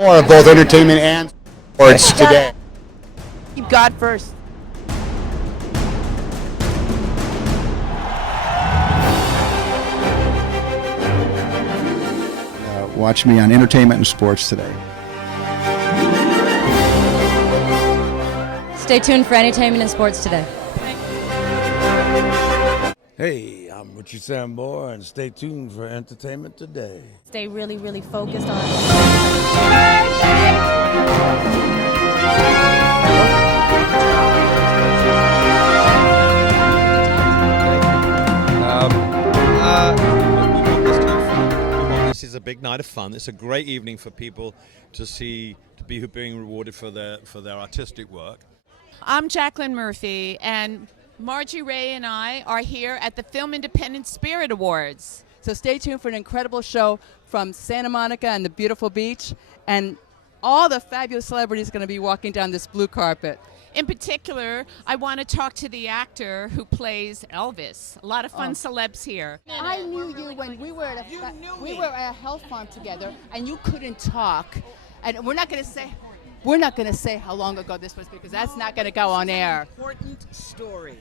More of both entertainment and sports today. Keep God first. Watch me on entertainment and sports today. Stay tuned for entertainment and sports today. Hey, I'm Richie Sambor, and stay tuned for Entertainment Today. Stay really, really focused on This is a big night of fun. It's a great evening for people to be being rewarded for their artistic work. I'm Jacqueline Murphy, and Margie Ray and I are here at the Film Independent Spirit Awards. So stay tuned for an incredible show from Santa Monica and the beautiful beach, and all the fabulous celebrities are going to be walking down this blue carpet. In particular, I want to talk to the actor who plays Elvis. A lot of fun celebs here. I knew you when we were at a health farm together, and you couldn't talk. And we're not going to say how long ago this was, because that's not going to go on air. Important story.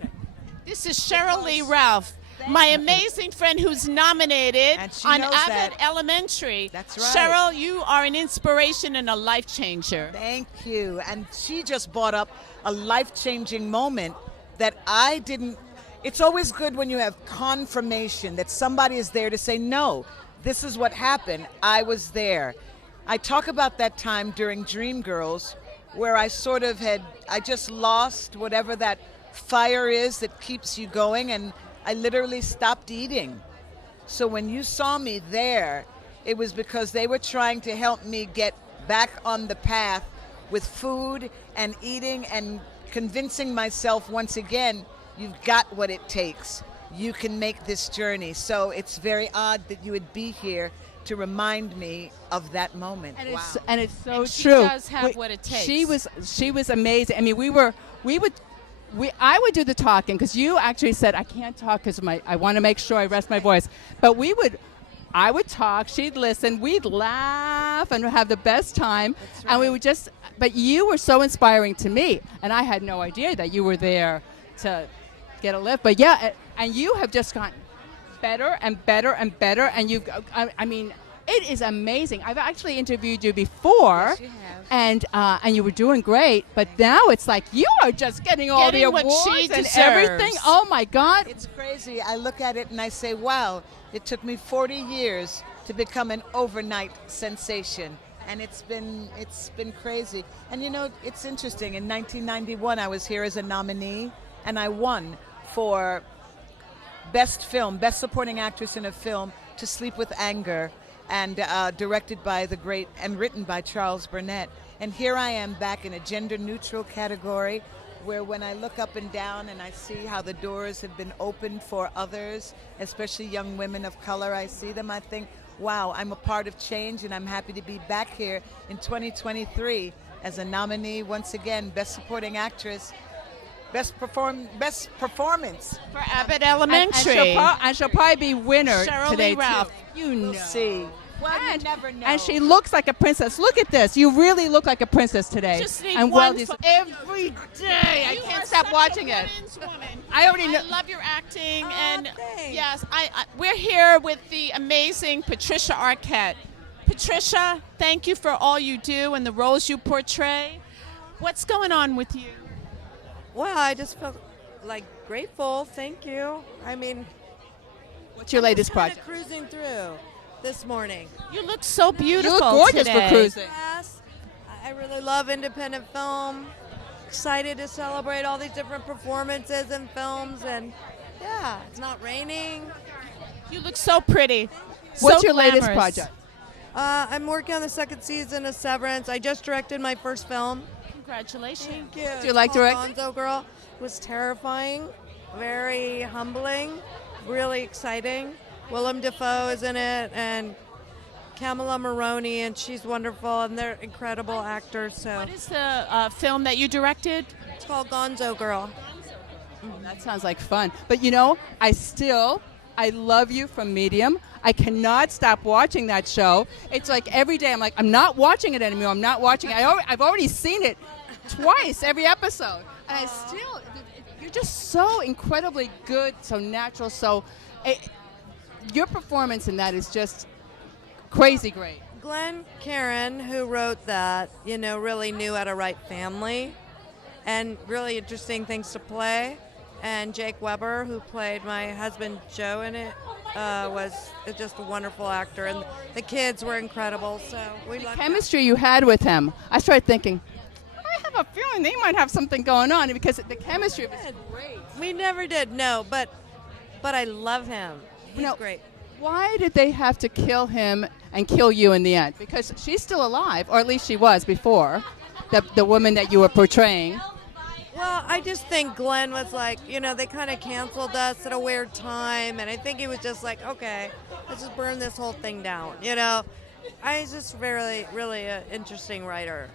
This is Cheryl Lee Ralph, my amazing friend who's nominated on Abbott Elementary. That's right. Cheryl, you are an inspiration and a life changer. Thank you. And she just brought up a life-changing moment that I didn't. It's always good when you have confirmation that somebody is there to say, no, this is what happened. I was there. I talk about that time during Dreamgirls where I just lost whatever that fire is that keeps you going, and I literally stopped eating. So when you saw me there, it was because they were trying to help me get back on the path with food and eating and convincing myself once again, you've got what it takes. You can make this journey. So it's very odd that you would be here to remind me of that moment. And it's so And true. she does have what it takes. She was amazing. I mean, I would do the talking, because you actually said I can't talk because I want to make sure I rest my voice. But I would talk, she'd listen, we'd laugh and have the best time. That's right. And we would but you were so inspiring to me, and I had no idea that you were there to get a lift. But yeah, and you have just gotten better and better and better, and I mean, it is amazing. I've actually interviewed you before. Yes, you have. And you were doing great, but now it's like you are just getting all the what awards she and deserves. everything. Oh my God! It's crazy. I look at it and I say, wow, it took me 40 years to become an overnight sensation. And it's been crazy. And you know, it's interesting. In 1991, I was here as a nominee, and I won for Best Film, Best Supporting Actress in a Film, To Sleep with Anger, and directed by the great and written by Charles Burnett. And here I am back in a gender-neutral category, where when I look up and down and I see how the doors have been opened for others, especially young women of color, I see them, I think, wow, I'm a part of change, and I'm happy to be back here in 2023 as a nominee once again, Best Supporting Actress, Best Performance. For Abbott Elementary. And she'll probably be winner Cheryl today Lee Ralph. too. You know. We'll see. Well, you never know. And she looks like a princess. Look at this. You really look like a princess today. Just need and one every day. I You can't are stop such watching a it. woman's woman. I already know. I love your acting, and thanks. yes, we're here with the amazing Patricia Arquette. Patricia, thank you for all you do and the roles you portray. What's going on with you? Well, I just felt like grateful. Thank you. I mean, What's your latest kind of project? cruising through this morning. You look so beautiful. You look gorgeous today. for cruising. Yes, I really love independent film. Excited to celebrate all these different performances and films, and yeah, it's not raining. You look so pretty. What's so your latest glamorous. project? I'm working on the second season of Severance. I just directed my first film. Congratulations. Thank you. Do you like It's called directing? Gonzo Girl. It was terrifying, very humbling, really exciting. Willem Dafoe is in it, and Kamala Maroney, and she's wonderful, and they're incredible actors. So What is the film that you directed? it's called Gonzo Girl. That sounds like fun. But you know, I still I love you from Medium. I cannot stop watching that show. It's like every day I'm like, I'm not watching it anymore. I'm not watching it. I've already seen it twice, every episode. And I still, you're just so incredibly good, so natural, your performance in that is just crazy great. Glenn Caron, who wrote that, really knew how to write family and really interesting things to play. And Jake Weber, who played my husband Joe in it, was just a wonderful actor. And the kids were incredible. So we loved Chemistry you had with him, I started thinking, I have a feeling they might have something going on because the chemistry was great. We never did, no, but I love him. He's great. Why did they have to kill him and kill you in the end? Because she's still alive, or at least she was before, the woman that you were portraying. Well, I just think Glenn was like, they kind of canceled us at a weird time, and I think he was just like, okay, let's just burn this whole thing down, I was just really, really an interesting writer.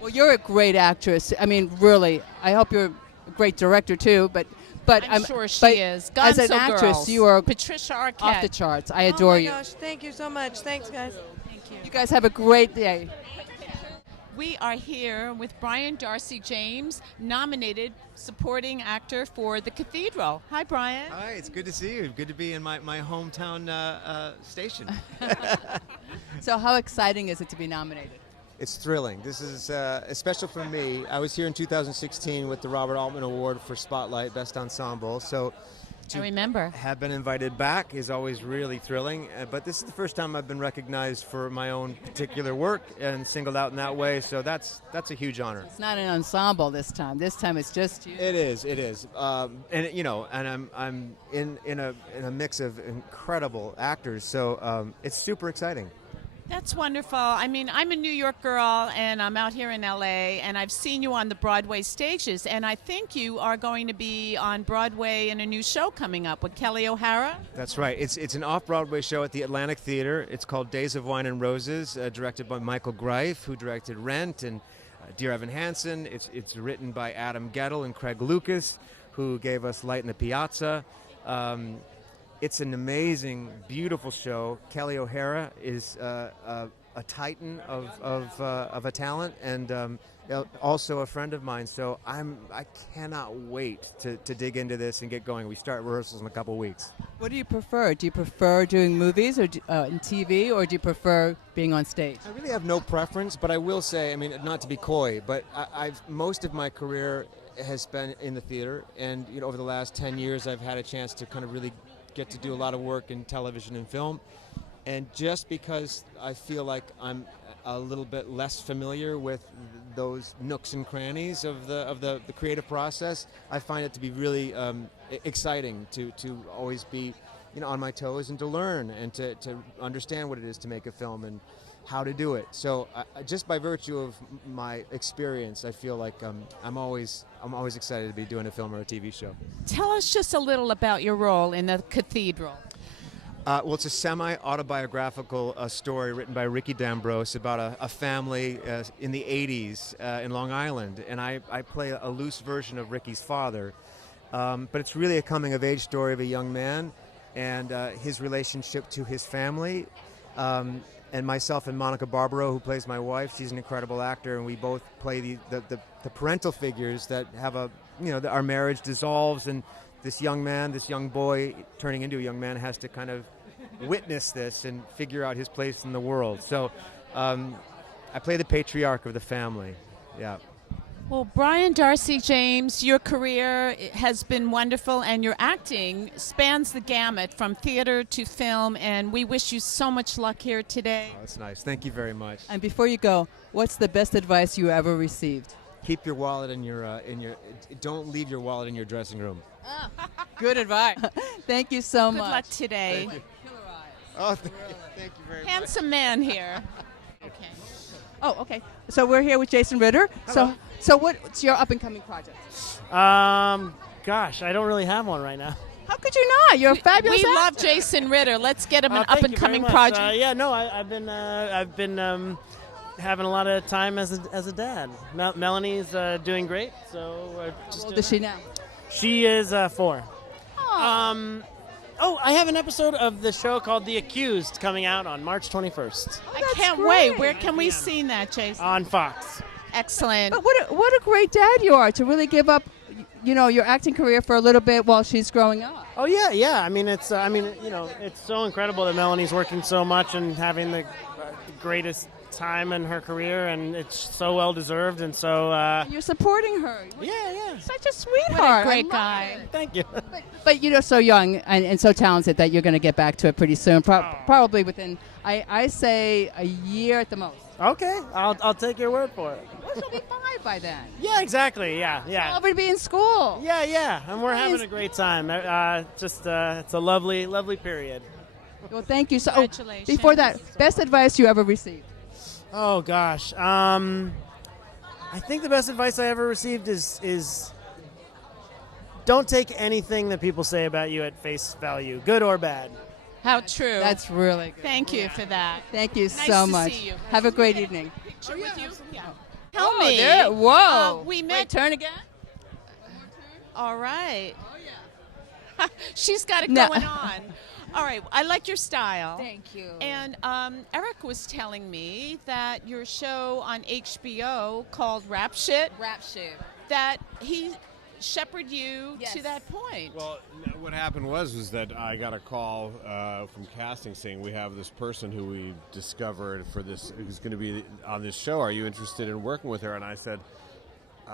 Well, you're a great actress. I mean, really. I hope you're a great director, too, but I'm sure she is. As an Gonzo actress, Girls. you are Patricia Arquette. off the charts. I adore you. Oh, my gosh. Thank you so much. Thanks, guys. Thank you. You guys have a great day. We are here with Brian Darcy James, nominated supporting actor for The Cathedral. Hi, Brian. Hi, it's good to see you. Good to be in my hometown station. So how exciting is it to be nominated? It's thrilling. This is especially for me. I was here in 2016 with the Robert Altman Award for Spotlight Best Ensemble. So I remember. Have been invited back is always really thrilling. But this is the first time I've been recognized for my own particular work and singled out in that way. So that's a huge honor. It's not an ensemble this time. This time it's just you. It is. And I'm in a mix of incredible actors. So it's super exciting. That's wonderful. I mean, I'm a New York girl, and I'm out here in L.A., and I've seen you on the Broadway stages, and I think you are going to be on Broadway in a new show coming up with Kelly O'Hara. That's right. It's an off-Broadway show at the Atlantic Theater. It's called Days of Wine and Roses, directed by Michael Greif, who directed Rent and Dear Evan Hansen. It's written by Adam Gettle and Craig Lucas, who gave us Light in the Piazza. It's an amazing, beautiful show. Kelly O'Hara is a titan of a talent and also a friend of mine. So I cannot wait to dig into this and get going. We start rehearsals in a couple weeks. What do you prefer? Do you prefer doing movies or in TV, or do you prefer being on stage? I really have no preference, but I will say, I mean, not to be coy, but most of my career has been in the theater, and over the last 10 years, I've had a chance to kind of really get to do a lot of work in television and film, and just because I feel like I'm a little bit less familiar with those nooks and crannies of the creative process, I find it to be really exciting to always be on my toes and to learn and to understand what it is to make a film and how to do it. So just by virtue of my experience, I feel like I'm always excited to be doing a film or a TV show. Tell us just a little about your role in The Cathedral. Well, it's a semi-autobiographical story written by Ricky D'Ambrose about a family in the 80s in Long Island, and I play a loose version of Ricky's father. But it's really a coming-of-age story of a young man and his relationship to his family. And myself and Monica Barbaro, who plays my wife, she's an incredible actor, and we both play the parental figures that have our marriage dissolves, and this young boy turning into a young man has to kind of witness this and figure out his place in the world. So I play the patriarch of the family. Yeah. Well, Brian Darcy James, your career has been wonderful, and your acting spans the gamut from theater to film, and we wish you so much luck here today. Oh, that's nice. Thank you very much. And before you go, what's the best advice you ever received? Keep your wallet in your don't leave your wallet in your dressing room. Good advice. Thank you so Good much. luck today. Thank you. Oh, thank you very much. Handsome man here. Okay. Oh, okay. So we're here with Jason Ritter. Hello. So what's your up-and-coming project? Gosh, I don't really have one right now. How could you not? You're a fabulous We actor. love Jason Ritter. Let's get him an Thank you up-and-coming very much. project. I've been having a lot of time as a dad. Melanie's doing great. So How old is she now? She is 4. Aw. Oh, I have an episode of the show called The Accused coming out on March 21st I can't wait. Where can we see that, Jason? on Fox. Excellent. But what a great dad you are to really give up, your acting career for a little bit while she's growing up. Oh yeah. I mean, it's it's so incredible that Melanie's working so much and having the greatest time in her career, and it's so well deserved. And so You're supporting her. yeah. Such a sweetheart. What a great I love guy. it. Thank you. But so young and so talented that you're going to get back to it pretty soon. Probably within, I say, a year at the most. Okay, I'll take your word for it. Well, she'll be 5 by then. Yeah, exactly. Yeah. I'll already be in school. Yeah, and we're having a great time. It's a lovely period. Well, thank you. So, Congratulations. before that, best advice you ever received? Oh gosh, I think the best advice I ever received is don't take anything that people say about you at face value, good or bad. How true. That's really good. Thank you for that. Thank you Nice so to much. see you. Have a great evening. Picture with you. Yeah. Tell me. Whoa. We Wait, met. turn again? All right. Oh yeah. She's got it No. going on. All right. I like your style. Thank you. And Eric was telling me that your show on HBO called Rap Shit, that he shepherded you Yes. to that point. Well, what happened was that I got a call from casting saying we have this person who we discovered for this who's going to be on this show. Are you interested in working with her? And I said,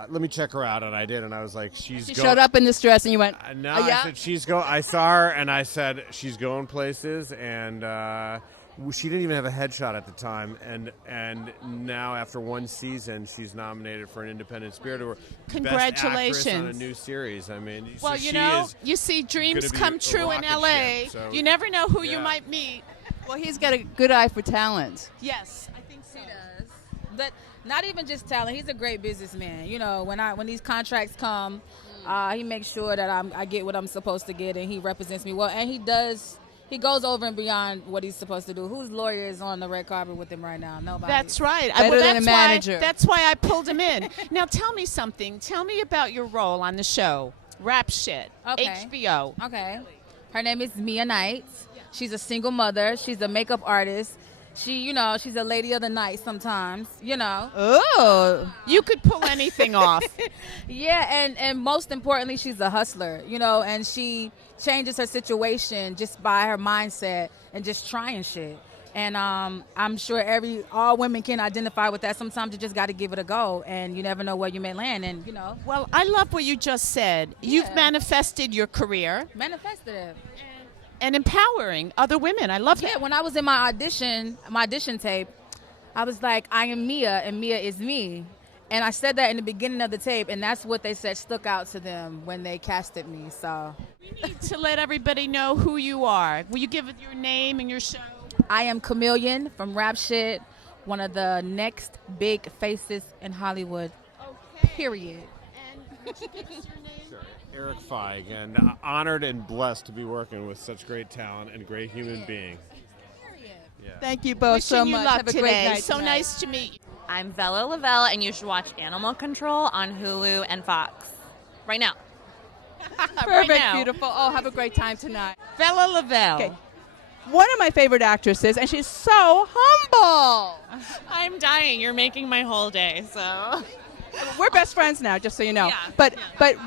let me check her out, and I did. And I was like, She showed up in this dress, and you went, No, oh, yeah? I said I saw her, and I said she's going places, and she didn't even have a headshot at the time, and now after one season, she's nominated for an Independent Spirit Award. Congratulations. Best actress on a new series. I mean, Well, so you see dreams gonna be come a true in rocket L.A. ship, so- You never know who you Yeah. might meet. Well, he's got a good eye for talent. Yes, I think so. He does. But not even just talent. He's a great businessman. When these contracts come, he makes sure that I get what I'm supposed to get, and he represents me well. And he does. He goes over and beyond what he's supposed to do. Whose lawyer is on the red carpet with him right now? Nobody. That's right. Better than that's a manager. That's why I pulled him in. Now tell me something. Tell me about your role on the show, Rap Shit, Okay. HBO. Okay. Her name is Mia Knight. She's a single mother. She's a makeup artist. She's a lady of the night sometimes, Oh. You could pull anything off. Yeah, and most importantly, she's a hustler, and she changes her situation just by her mindset and just trying shit. And I'm sure all women can identify with that. Sometimes you just got to give it a go, and you never know where you may land. And Well, I love what you just said. You've Yeah. manifested your career manifested it. and empowering other women. I love Yeah, that. when I was in my audition tape, I was like, I am Mia, and Mia is me. And I said that in the beginning of the tape, and that's what they said stuck out to them when they casted me. So We need to let everybody know who you are. Will you give it your name and your show? I am Chameleon from Rap Shit, one of the next big faces in Hollywood. Period. And would you give us your name? Sure. Eric Feig, and honored and blessed to be working with such great talent and great human beings. Yeah. Thank you both so Wishing you much. luck Have a today. great night. So tonight. nice to meet you. I'm Bella Lavelle, and you should watch Animal Control on Hulu and Fox right now. Perfect, now. beautiful. Oh, have a great time tonight. Bella Lavelle. Okay. One of my favorite actresses, and she's so humble. I'm dying. You're making my whole day, so. We're best friends now, just so you know. Yeah. But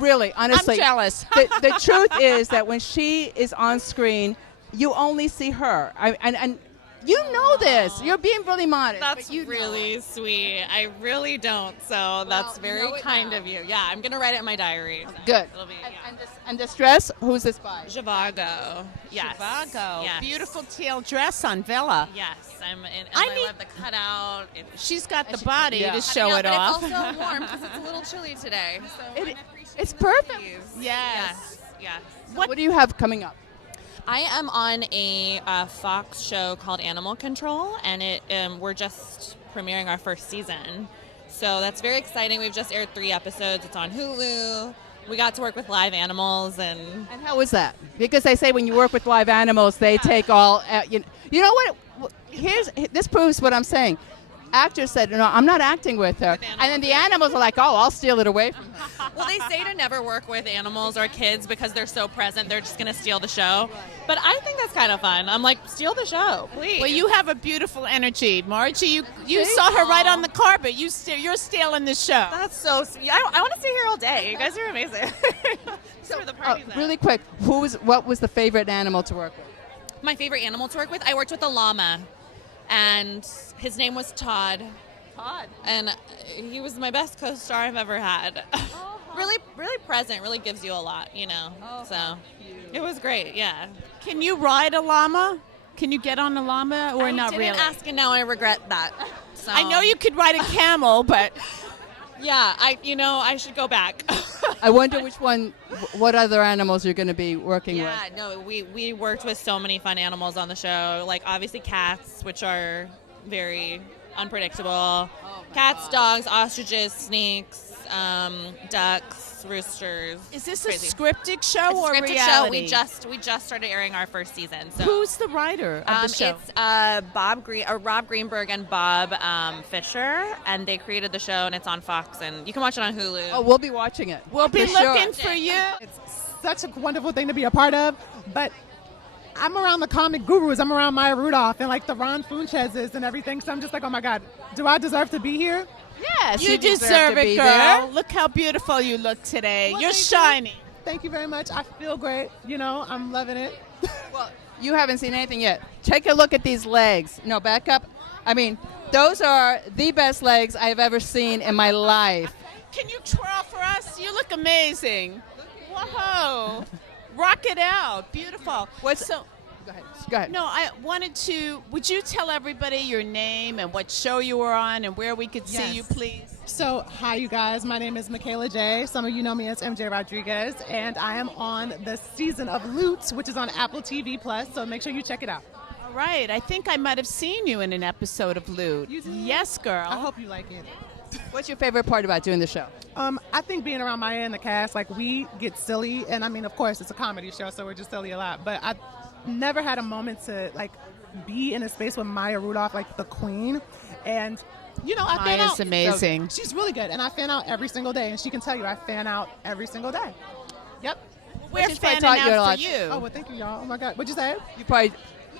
really, honestly, I'm jealous. the truth is that when she is on screen, you only see her. And you know this. You're being really modest. That's but you know really it. sweet. I really don't, so that's you very know it kind now. of you. Yeah, I'm going to write it in my diary. So Good. It'll be, And this dress, who's this by? Zhivago. Yes. Zhivago. Yes. Beautiful teal dress on Bella. Yes, and I I need- love the cutout. She's got the body yeah. to I show it but off. it's also warm because it's a little chilly today. So I appreciate It's the perfect. sleeves. Yes. Yes. What do you have coming up? I am on a Fox show called Animal Control, and we're just premiering our first season. So that's very exciting. We've just aired 3 episodes. It's on Hulu. We got to work with live animals, and And how was that? Because they say when you work with live animals, they take all. You know what? This proves what I'm saying. actor said, "No, I'm not acting with her." And then the animals are like, "Oh, I'll steal it away from her." Well, they say to never work with animals or kids because they're so present, they're just going to steal the show. But I think that's kind of fun. I'm like, steal the show, please. Well, you have a beautiful energy, Margie. You saw her right on the carpet. You're stealing the show. That's so sweet. I want to stay here all day. You guys are amazing. So, the party's at. Really quick, what was the favorite animal to work with? My favorite animal to work with? I worked with a llama, and his name was Todd. Todd. And he was my best co-star I've ever had. Really, really present, really gives you a lot, you know. So it was great, yeah. Can you ride a llama? Can you get on a llama or not really? I didn't ask, and now I regret that. So. I know you could ride a camel, but yeah, I should go back. I wonder what other animals you're going to be working with. Yeah, no, we worked with so many fun animals on the show, like obviously cats, which are very unpredictable. Cats, dogs, ostriches, snakes, ducks, roosters. Is this Crazy. a scripted show It's a or scripted reality? show. We just started airing our first season. So. Who's the writer of the show? It's Rob Greenberg and Bob Fisher, and they created the show, and it's on Fox, and you can watch it on Hulu. Oh, we'll be watching it. We'll be looking for you. It's such a wonderful thing to be a part of, but I'm around the comic gurus. I'm around Maya Rudolph and like the Ron Funchez's and everything, so I'm just like, oh my God, do I deserve to be here? Yes, you deserve it, girl. There. Look how beautiful you look today. Well, You're thank shining. you. Thank you very much. I feel great. You know, I'm loving it. Well, you haven't seen anything yet. Take a look at these legs. No, back up. I mean, those are the best legs I've ever seen in my life. Can you twirl for us? You look amazing. Whoa. Rock it out. Beautiful. Go ahead. No, I wanted to, would you tell everybody your name and what show you were on and where we could see you, please? So, hi, you guys. My name is Michaela J. Some of you know me as MJ Rodriguez, and I am on the season of Loot, which is on Apple TV+, so make sure you check it out. All right. I think I might have seen you in an episode of Loot. Yes, girl. I hope you like it. What's your favorite part about doing the show? I think being around Maya and the cast, like, we get silly, and I mean, of course, it's a comedy show, so we're just silly a lot, but I never had a moment to, like, be in a space with Maya Rudolph, like, the queen, and, you know, I fan out. Maya's amazing. So she's really good, and I fan out every single day, and she can tell you I fan out every single day. Yep. We're fanning out for you. Oh, well, thank you, y'all. Oh, my God. What'd you say? You probably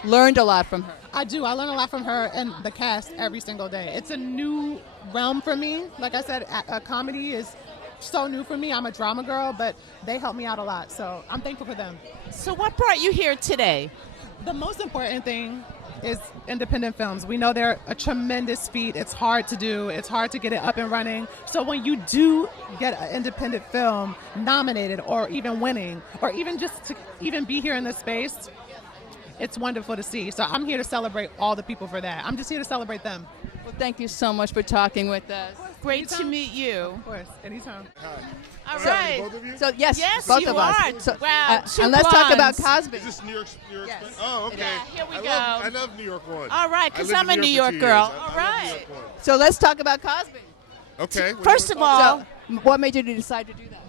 learned a lot from her. I do. I learn a lot from her and the cast every single day. It's a new realm for me. Like I said, comedy is so new for me. I'm a drama girl, but they help me out a lot, so I'm thankful for them. So what brought you here today? The most important thing is independent films. We know they're a tremendous feat. It's hard to do. It's hard to get it up and running. So when you do get an independent film nominated or even winning, or even just to even be here in this space, it's wonderful to see. So I'm here to celebrate all the people for that. I'm just here to celebrate them. Well, thank you so much for talking with us. Great to meet you. Of course, anytime. All right. Both of you? So yes, Yes, both you of us. are. So, Wow, two and let's talk about blondes. Cosby. Is this New York? Yes. Oh, okay. Yeah, here we go. I love New York one. All right, I because lived I'm a in New for York 2 girl. years. I All love New right. York one. So let's talk about Cosby. Okay. what First do you of wanna talk all, about? What made you decide to do that?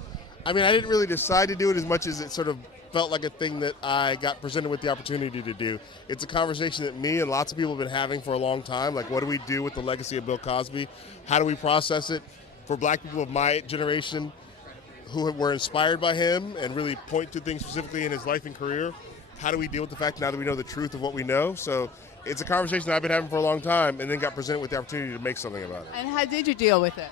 I mean, I didn't really decide to do it as much as it sort of felt like a thing that I got presented with the opportunity to do. It's a conversation that me and lots of people have been having for a long time. Like, what do we do with the legacy of Bill Cosby? How do we process it? For black people of my generation who were inspired by him and really point to things specifically in his life and career, how do we deal with the fact now that we know the truth of what we know? So it's a conversation that I've been having for a long time and then got presented with the opportunity to make something about it. And how did you deal with it?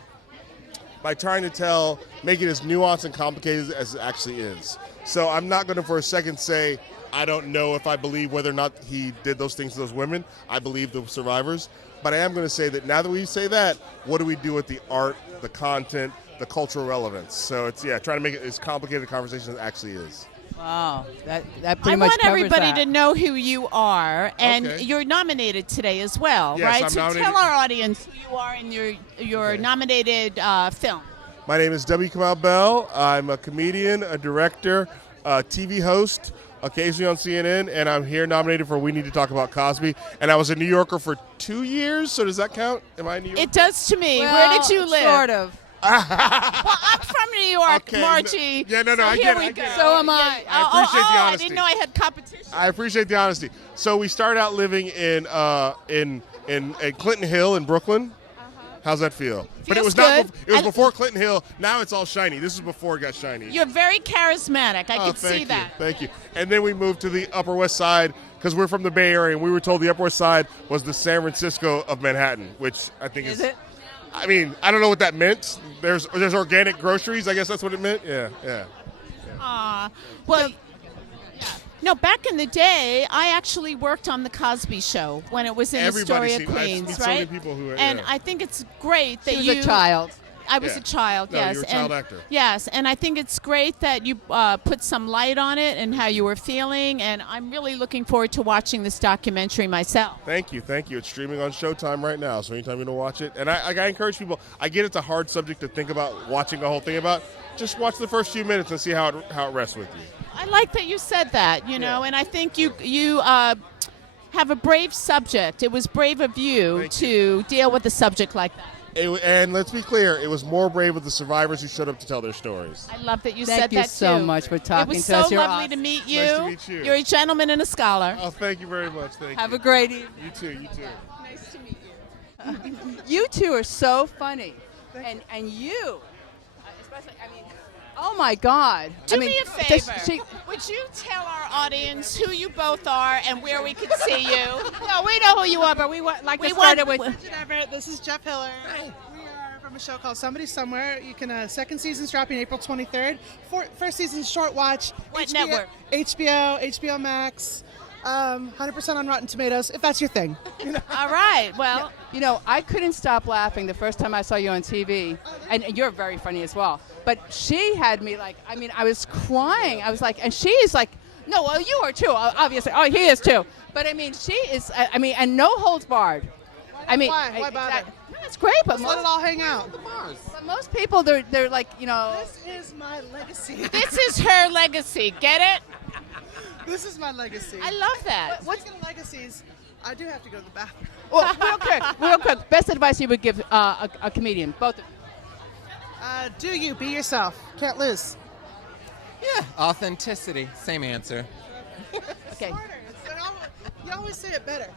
By trying to make it as nuanced and complicated as it actually is. So I'm not going to for a second say, I don't know if I believe whether or not he did those things to those women. I believe the survivors. But I am going to say that now that we say that, what do we do with the art, the content, the cultural relevance? So it's, trying to make it as complicated a conversation as it actually is. Wow, that pretty I much want covers everybody that. to know who you are, and Okay. you're nominated today as well, Yes, right? I'm So nominated. tell our audience who you are in your nominated film. My name is W. Kamau Bell. I'm a comedian, a director, a TV host, occasionally on CNN, and I'm here nominated for We Need to Talk About Cosby. And I was a New Yorker for 2 years, so does that count? Am I a New Yorker? It does to me. Well, Where did you live? Sort of. Well, I'm from New York, Okay, Margie. no, so I here get it, we I go. get it. So am I. I appreciate the I honesty. didn't know I had competition. I appreciate the honesty. So we started out living in Clinton Hill in Brooklyn. How's that feel? But it was good. It was before Clinton Hill. Now it's all shiny. This is before it got shiny. You're very charismatic. I can thank see you, that. Thank you. And then we moved to the Upper West Side because we're from the Bay Area, and we were told the Upper West Side was the San Francisco of Manhattan, which I think is. it? I mean, I don't know what that meant. There's organic groceries. I guess that's what it meant. Yeah. Well, no, back in the day, I actually worked on the Cosby Show when it was in Everybody's Astoria, seen- I've Queens, seen so right? many people who are- and yeah. I think it's great that She was you. a child. I was Yeah. a child, No, yes. you were a child actor. Yes, and I think it's great that you put some light on it and how you were feeling, and I'm really looking forward to watching this documentary myself. Thank you. It's streaming on Showtime right now, so anytime you want to watch it. And I encourage people, I get it's a hard subject to think about watching the whole thing about. Just watch the first few minutes and see how it rests with you. I like that you said that, and I think you have a brave subject. It was brave of you to deal with a subject like that. And let's be clear, it was more brave with the survivors who showed up to tell their stories. I love that you Thank said you that so too. much for talking It was to us. so You're lovely awesome. to meet you. Nice to meet you. You're a gentleman and a scholar. Oh, thank you very much. Thank you. Have a great evening. You too. Nice to meet you. You two are so funny, and you, especially. I mean, oh my God! Do I mean, me a this- favor. Would you tell our audience who you both are and where we could see you? No, we know who you are, but we want We started want- with. Everett, this is Jeff Hiller. We are from a show called Somebody Somewhere. You can second season's dropping April 23rd. First season's short watch. What network? HBO Max. 100% on Rotten Tomatoes, if that's your thing. All right. Well, I couldn't stop laughing the first time I saw you on TV, and you're very funny as well. But she had me I was crying. I was like, and she is like, no, well, you are too, obviously. Oh, he is too. But I mean, she is. And no holds barred. Why bother? It's great, but Let's let it all hang out. but most people, they're like, This is my legacy. this is her legacy. Get it? This is my legacy. I love that. What's the legacies? I do have to go to the bathroom. Well, real quick. Best advice you would give a comedian, both of you. Do you be yourself? Can't lose. Yeah, authenticity. Same answer. Okay. You always say it better.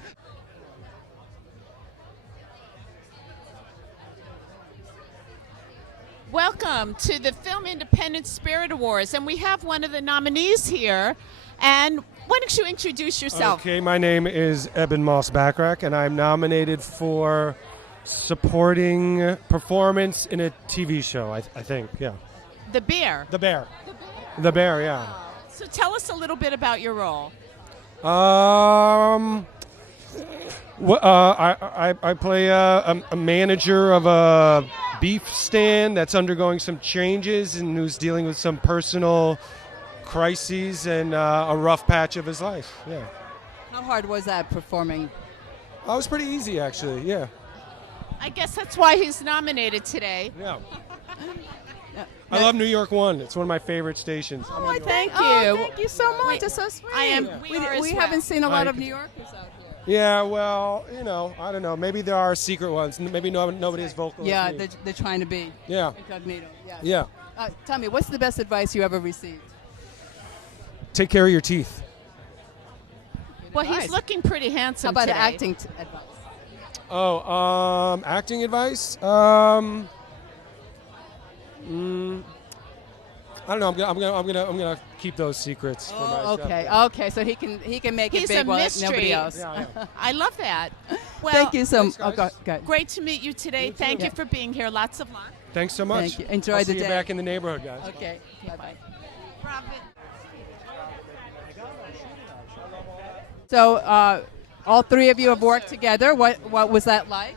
Welcome to the Film Independent Spirit Awards, and we have one of the nominees here. And why don't you introduce yourself? Okay, my name is Eben Moss-Backrack, and I'm nominated for supporting performance in a TV show, I think, yeah. The Bear. The Bear. The Bear, yeah. So tell us a little bit about your role. I play a manager of a beef stand that's undergoing some changes and who's dealing with some personal crises and a rough patch of his life. Yeah. How hard was that performing? It was pretty easy, actually. Yeah. I guess that's why he's nominated today. Yeah. I love New York One. It's one of my favorite stations. Oh, thank you. Oh, Thank you so much. It's so sweet. I am. We haven't seen a lot of New Yorkers out here. Yeah, well, I don't know. Maybe there are secret ones. Maybe nobody is vocal. Yeah, as me. they're trying to be. Yeah. Incognito. Yes. Yeah. Tell me, what's the best advice you ever received? Take care of your teeth. Well, he's looking pretty handsome How about today. acting advice? Oh, acting advice. I don't know. I'm gonna keep those secrets for myself. Okay. So he can make He's it big a while mystery. nobody else. Yeah. I love that. Well, Thank you so much. Oh, go ahead. Great to meet you today. Thank you for being here. Lots of luck. Thanks so much. Thank you. Enjoy I'll the see day. you back in the neighborhood, guys. Okay. Bye-bye. So all three of you have worked together. What was that like?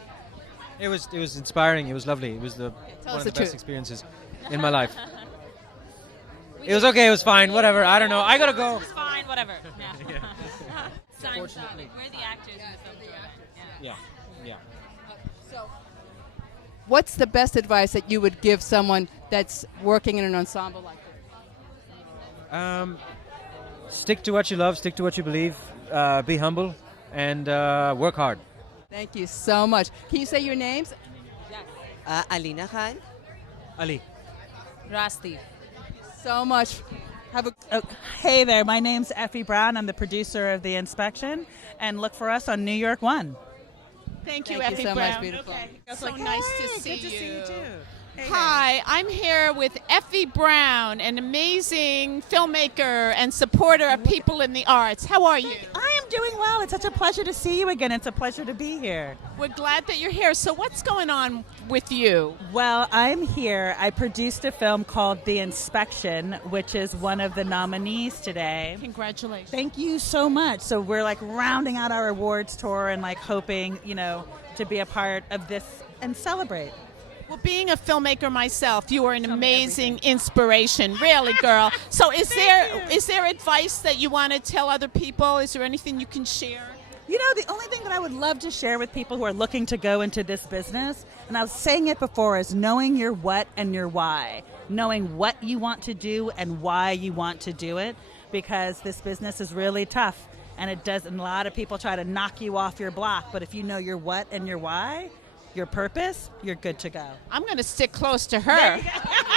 It was inspiring. It was lovely. It was tell one us of the the truth. best experiences in my life. It was okay. It was fine. Whatever. I don't know. I gotta go. It's fine, whatever. Yeah. We're the actors in the film. Yeah. Yeah. What's the best advice that you would give someone that's working in an ensemble like this? Stick to what you love. Stick to what you believe. Be humble and work hard. Thank you so much. Can you say your names? Alina Khan. Ali. Rasti. So much. Hey there, my name's Effie Brown. I'm the producer of The Inspection, and look for us on New York One. Thank you, Thank you Effie so Brown. much, beautiful. So nice to see good to see you too. Hey, Hi, I'm here with Effie Brown, an amazing filmmaker and supporter of people in the arts. How are you? I am doing well. It's such a pleasure to see you again. It's a pleasure to be here. We're glad that you're here. So what's going on with you? Well, I'm here. I produced a film called The Inspection, which is one of the nominees today. Congratulations. Thank you so much. So we're like rounding out our awards tour and like hoping, to be a part of this and celebrate. Well, being a filmmaker myself, you are an amazing inspiration, really, girl. So is there advice that you want to tell other people? Is there anything you can share? The only thing that I would love to share with people who are looking to go into this business, and I was saying it before, is knowing your what and your why. Knowing what you want to do and why you want to do it, because this business is really tough, and a lot of people try to knock you off your block, but if you know your what and your why, your purpose, you're good to go. I'm going to stick close to her.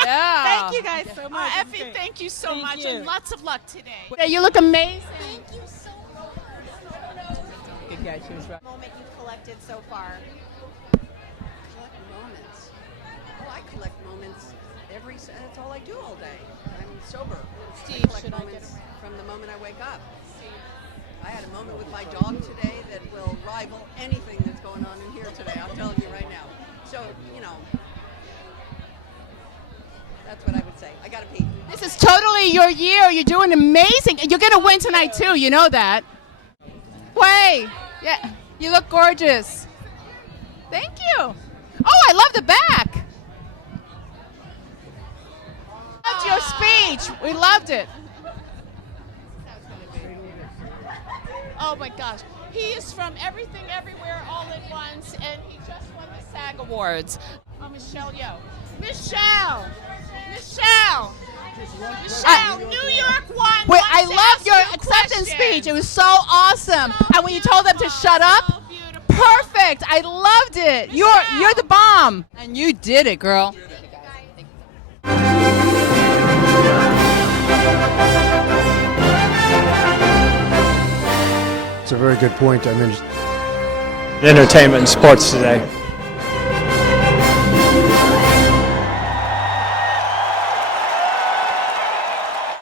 Yeah. Thank you guys so much. Effie, thank you so much, you. and lots of luck today. Yeah, you look amazing. Thank you so much. Good guy, she was right. Moment you've collected so far. Collect moments. Well, I collect moments that's all I do all day. I'm sober. Steve, I collect should I get moments from the moment I wake up. I had a moment with my dog today that will rival anything that's going on in here today. I'm telling you right now. So, that's what I would say. I gotta pee. This is totally your year. You're doing amazing. You're going to win tonight, too. You know that. Way. Yeah. You look gorgeous. Thank you. Oh, I love the back. Loved your speech. We loved it. Oh, my gosh. He is from Everything Everywhere All at Once, and he just won the SAG Awards. Oh, Michelle Yeoh. Michelle, New York won. Wait, I love your acceptance speech. It was so awesome. And when you told them to shut up, perfect. I loved it. You're the bomb. And you did it, girl. It's a very good point. Entertainment and sports today.